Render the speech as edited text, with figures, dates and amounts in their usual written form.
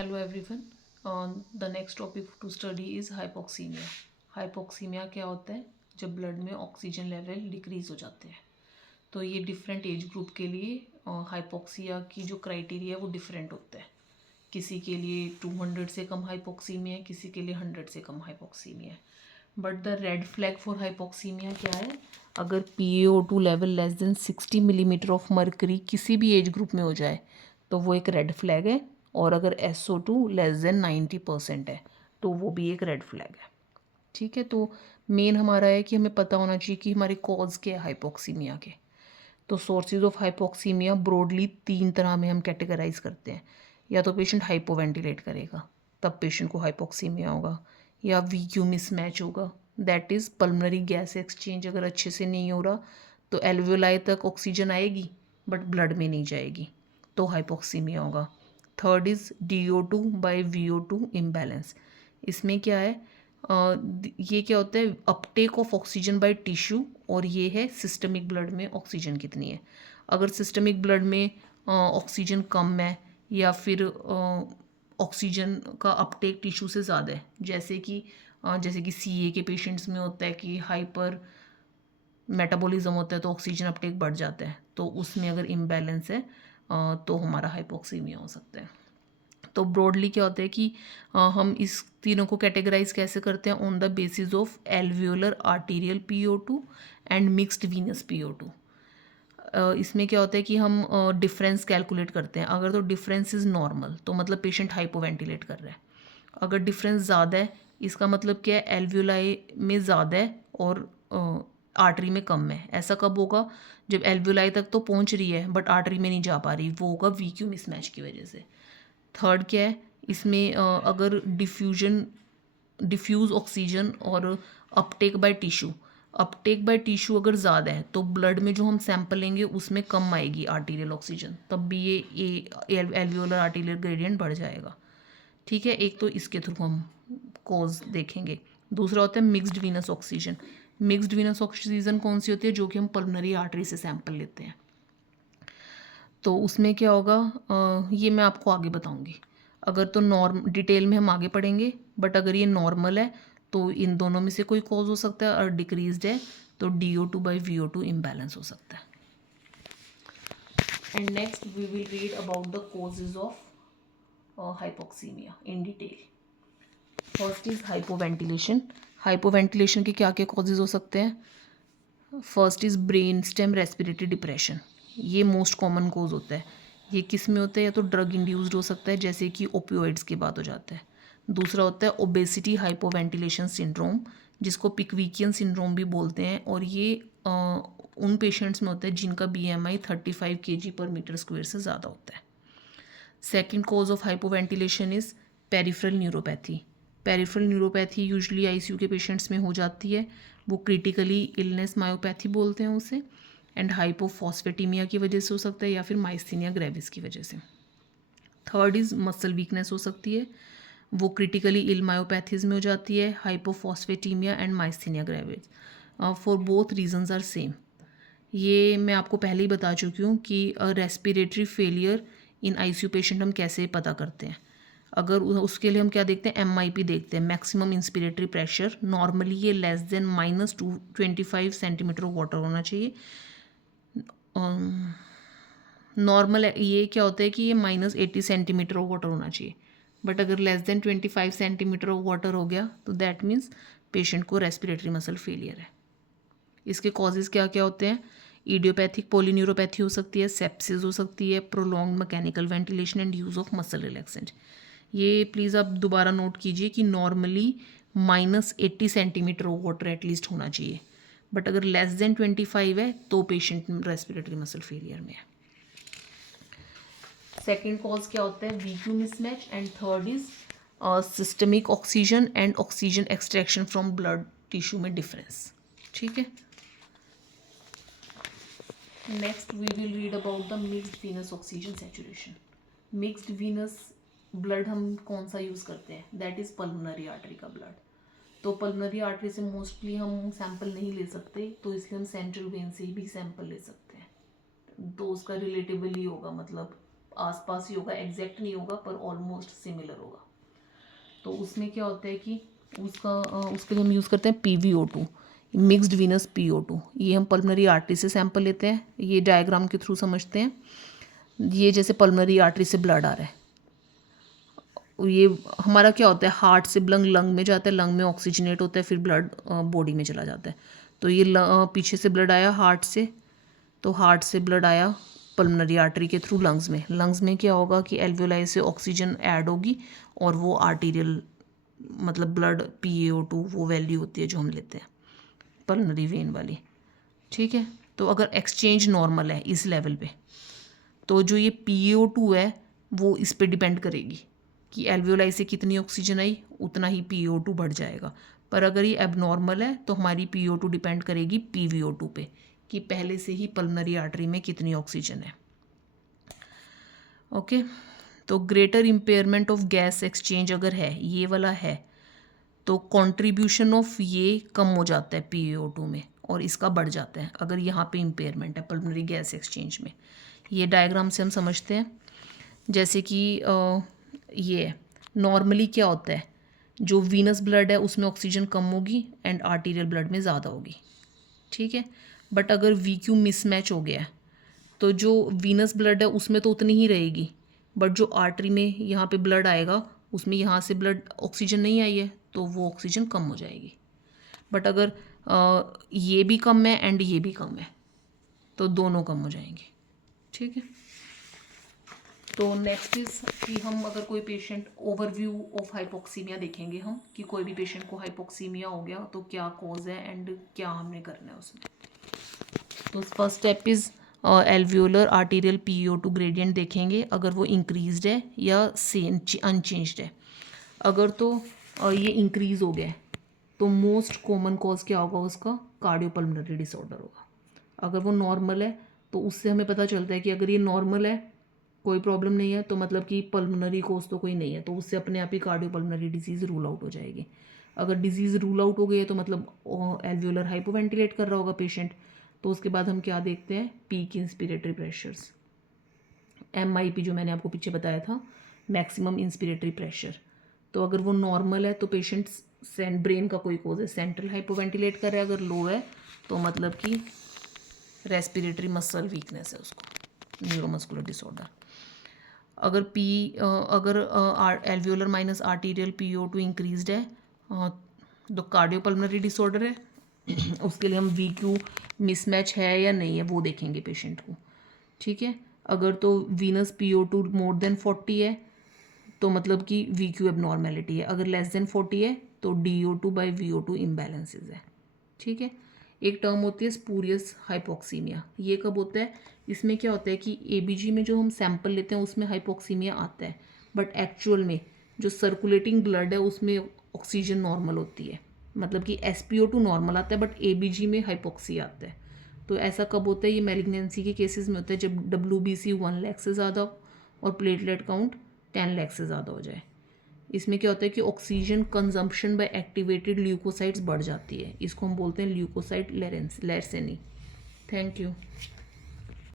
Hello everyone. The next topic to study is hypoxemia. Hypoxaemia क्या होता है? जब ब्लड में ऑक्सीजन लेवल डिक्रीज हो जाते हैं। तो ये डिफरेंट एज ग्रुप के लिए हाइपोक्सिया की जो क्राइटेरिया है वो डिफरेंट होता है। किसी के लिए 200 से कम हाइपोक्सीमिया है, किसी के लिए 100 से कम हाइपोक्सीमिया है। But the red flag for hypoxaemia क्या है? अगर PaO2 level less than 60 millimetre of mercury किसी भी एज ग्रुप में हो जाए तो वो एक रेड फ्लैग है। और अगर SO2 लेस देन 90% है तो वो भी एक रेड फ्लैग है। ठीक है, तो मेन हमारा है कि हमें पता होना चाहिए कि हमारे कॉज क्या है हाइपोक्सीमिया के। तो सोर्सेज ऑफ हाइपोक्सीमिया ब्रॉडली 3 तरह में हम कैटेगराइज करते हैं। या तो पेशेंट हाइपोवेंटिलेट करेगा तब पेशेंट को हाइपोक्सीमिया होगा, या वीक्यू मिसमैच होगा, that is pulmonary gas exchange अगर अच्छे से नहीं हो रहा तो एल्वियोलाई तक ऑक्सीजन आएगी बट ब्लड में नहीं जाएगी, तो हाइपोक्सीमिया होगा। Third is DO2/VO2 imbalance. इसमें क्या है, ये क्या होता है, Uptake of oxygen by tissue, और ये है सिस्टमिक ब्लड में ऑक्सीजन कितनी है। अगर सिस्टमिक ब्लड में ऑक्सीजन कम है या फिर ऑक्सीजन का अपटेक टिश्यू से ज़्यादा है, जैसे कि CA के पेशेंट्स में होता है कि हाइपर मेटाबॉलिज्म होता है तो ऑक्सीजन अपटेक बढ़ जाता है, तो उसमें अगर इम्बैलेंस है तो हमारा हाइपोक्सीमिया हो सकता है। तो ब्रॉडली क्या होता है कि हम इस तीनों को कैटेगराइज कैसे करते हैं, on the basis of alveolar arterial PO2 and mixed Venus PO2। इसमें क्या होता है कि हम डिफरेंस कैलकुलेट करते हैं। अगर तो डिफरेंस इज़ नॉर्मल तो मतलब पेशेंट हाइपोवेंटिलेट कर रहा है। अगर डिफरेंस ज़्यादा है इसका मतलब क्या है, एल्वियोलाई में ज़्यादा है और आर्टरी में कम है। ऐसा कब होगा, जब एल्वियोलाई तक तो पहुंच रही है बट आर्टरी में नहीं जा पा रही, वो होगा VQ मिसमैच की वजह से। थर्ड क्या है, इसमें अगर डिफ्यूज़ ऑक्सीजन और अपटेक बाय टिश्यू अगर ज़्यादा है तो ब्लड में जो हम सैंपल लेंगे उसमें कम आएगी आर्टीरियल ऑक्सीजन, तब भी ये एल्वियोलर आर्टीरियल ग्रेडियंट बढ़ जाएगा। ठीक है, एक तो इसके थ्रू हम कॉज देखेंगे। दूसरा होता है mixed venous oxygen. Mixed venous oxygen कौन सी होती है, जो कि हम पल्मोनरी आर्टरी से सैंपल लेते हैं। तो उसमें क्या होगा, ये मैं आपको आगे बताऊंगी। अगर तो डिटेल में हम आगे पढ़ेंगे, बट अगर ये नॉर्मल है तो इन दोनों में से कोई कॉज हो सकता है, और डिक्रीज्ड है तो DO2/VO2 इम्बैलेंस हो सकता है। And next we will read about the causes of hypoxemia in detail. First is hypoventilation. Hypoventilation के क्या क्या कॉजेज हो सकते हैं? First is brain stem respiratory depression. ये मोस्ट कॉमन कोज होता है। ये किस में होता है, या तो ड्रग इंड्यूस्ड हो सकता है जैसे कि ओपियोइड्स के बाद हो जाता है। दूसरा होता है ओबेसिटी हाइपोवेंटिलेशन सिंड्रोम, जिसको पिक्विकियन सिंड्रोम भी बोलते हैं, और ये उन पेशेंट्स में होता है जिनका BMI 35 kg/m² से ज़्यादा होता है। Second cause of hypoventilation is peripheral neuropathy. Peripheral neuropathy usually ICU के पेशेंट्स में हो जाती है। वो क्रिटिकली इलनेस मायोपैथी बोलते हैं उसे, एंड हाइपोफॉस्फेटीमिया की वजह से हो सकता है या फिर माइस्थीनिया ग्रेविस की वजह से। थर्ड इज़ मसल वीकनेस हो सकती है, वो क्रिटिकली इल मायोपैथीज में हो जाती है, hypophosphatemia and myasthenia gravis. For both reasons are same. ये मैं आपको पहले ही बता चुकी हूँ कि respiratory failure in ICU patient हम कैसे पता करते हैं। अगर उसके लिए हम क्या देखते हैं, MIP देखते हैं, मैक्सिमम इंस्पिरेटरी प्रेशर। नॉर्मली ये less than -225 centimetre of water होना चाहिए। नॉर्मल ये क्या होता है कि ये -80 सेंटीमीटर ऑफ वाटर होना चाहिए, बट अगर less than 25 centimetre of water हो गया तो दैट मीन्स पेशेंट को रेस्पिरेटरी मसल फेलियर है। इसके कॉजेज़ क्या क्या होते हैं? इडियोपैथिक पोलिन्यूरोपैथी हो सकती है, सेप्सिस हो सकती है, prolong mechanical ventilation and use of muscle relaxant. ये प्लीज़ आप दोबारा नोट कीजिए कि normally -80 centimetre of water at least होना चाहिए, बट अगर लेस देन 25 है तो पेशेंट रेस्पिरेटरी मसल फेलियर में है। सेकेंड कॉज क्या होता है, VQ mismatch, and third is systemic oxygen and oxygen extraction from blood tissue में डिफरेंस। ठीक है, next we will read about the mixed venous oxygen saturation. Mixed venous blood हम कौन सा यूज़ करते हैं, दैट इज़ पल्मोनरी आर्टरी का blood. तो पल्मोनरी आर्टरी से मोस्टली हम सैंपल नहीं ले सकते, तो इसलिए हम सेंट्रल वेन से भी सैंपल ले सकते हैं। तो उसका रिलेटेबल ही होगा, मतलब आसपास ही होगा, एग्जैक्ट नहीं होगा पर ऑलमोस्ट सिमिलर तो उसमें क्या होता है कि उसके लिए हम यूज़ करते हैं PVO2, मिक्स्ड वीनस PO2। ये हम पल्मोनरी आर्टरी से सैंपल लेते हैं, ये डायग्राम के थ्रू समझते हैं। ये जैसे पल्मोनरी आर्टरी से ब्लड आ रहा है, ये हमारा क्या होता है, हार्ट से ब्लड लंग में जाता है, लंग में ऑक्सीजनेट होता है, फिर ब्लड बॉडी में चला जाता है। तो ये पीछे से ब्लड आया हार्ट से, तो हार्ट से ब्लड आया पल्मोनरी आर्टरी के थ्रू लंग्स में क्या होगा कि एल्वियोलाई से ऑक्सीजन ऐड होगी और वो आर्टीरियल मतलब ब्लड PaO2 वो वैल्यू होती है जो हम लेते हैं पल्मोनरी वेन वाली, ठीक है। तो अगर एक्सचेंज नॉर्मल है इस लेवल पे, तो जो ये PaO2 है वो इस पे डिपेंड करेगी कि एल्वियोलाई से कितनी ऑक्सीजन आई, उतना ही PaO2 बढ़ जाएगा। पर अगर ये एबनॉर्मल है तो हमारी PaO2 डिपेंड करेगी PVO2 पे, कि पहले से ही पल्मोनरी आर्टरी में कितनी ऑक्सीजन है। ओके, तो greater impairment of gas exchange अगर है, ये वाला है, तो कंट्रीब्यूशन ऑफ ये कम हो जाता है PaO2 में और इसका बढ़ जाता है अगर यहाँ पे इम्पेयरमेंट है पल्मोनरी गैस एक्सचेंज में। ये डायग्राम से हम समझते हैं। जैसे कि ये नॉर्मली क्या होता है, जो वीनस ब्लड है उसमें ऑक्सीजन कम होगी एंड आर्टीरियल ब्लड में ज़्यादा होगी, ठीक है। बट अगर VQ मिसमैच हो गया है तो जो वीनस ब्लड है उसमें तो उतनी ही रहेगी, बट जो आर्टरी में यहाँ पे ब्लड आएगा उसमें यहाँ से ब्लड ऑक्सीजन नहीं आई है तो वो ऑक्सीजन कम हो जाएगी। बट अगर ये भी कम है एंड ये भी कम है तो दोनों कम हो जाएंगे, ठीक है। तो नेक्स्ट इज कि हम अगर कोई पेशेंट, ओवरव्यू ऑफ हाइपोक्सीमिया देखेंगे हम, कि कोई भी पेशेंट को हाइपोक्सीमिया हो गया तो क्या कॉज है एंड क्या हमने करना है उसमें। तो first step is alveolar arterial PaO2 gradient देखेंगे अगर वो इंक्रीज्ड है या सेम अनचेंज्ड है। अगर तो ये इंक्रीज़ हो गया है तो मोस्ट कॉमन कॉज क्या होगा उसका, कार्डियोपल्मोनरी डिसऑर्डर होगा। अगर वो नॉर्मल है तो उससे हमें पता चलता है कि अगर ये नॉर्मल है, कोई प्रॉब्लम नहीं है, तो मतलब कि पल्मोनरी कॉज तो कोई नहीं है, तो उससे अपने आप ही कार्डियोपल्मोनरी डिजीज़ रूल आउट हो जाएगी। अगर डिजीज़ रूल आउट हो गई है तो मतलब एल्वियोलर हाइपोवेंटिलेट कर रहा होगा पेशेंट। तो उसके बाद हम क्या देखते हैं, पीक इंस्पिरेटरी प्रेशर्स, MIP जो मैंने आपको पीछे बताया था, मैक्सिमम इंस्पिरेटरी प्रेशर। तो अगर वो नॉर्मल है तो पेशेंट ब्रेन का कोई कोज है, सेंट्रल हाइपोवेंटिलेट कर रहा है, अगर लो है तो मतलब कि रेस्पिरेटरी मसल वीकनेस है उसको, न्यूरोमस्कुलर डिसऑर्डर। अगर alveolar minus arterial PaO2 increased है तो कार्डियोपल्मोनरी डिसऑर्डर है। उसके लिए हम VQ मिसमैच है या नहीं है वो देखेंगे पेशेंट को, ठीक है। अगर तो वीनस PaO2 मोर देन 40 है तो मतलब कि VQ एबनॉर्मेलिटी है, अगर लेस देन 40 है तो DO2/VO2 इम्बैलेंसेस है, ठीक है। एक टर्म होती है स्पूरियस हाइपोक्सीमिया, ये कब होता है, इसमें क्या होता है कि ABG में जो हम सैंपल लेते हैं उसमें हाइपोक्सीमिया आता है, बट एक्चुअल में जो सर्कुलेटिंग ब्लड है उसमें ऑक्सीजन नॉर्मल होती है, मतलब कि SpO2 नॉर्मल आता है बट ABG में हाइपोक्सी आता है। तो ऐसा कब होता है, ये मैलिग्नेंसी के केसेस में होता है जब WBC 1 लाख से ज़्यादा और प्लेटलेट काउंट 10 लाख से ज़्यादा हो जाए। इसमें क्या होता है कि oxygen consumption by activated leukocytes बढ़ जाती है, इसको हम बोलते हैं ल्यूकोसाइट लेरेसेनी। Thank you.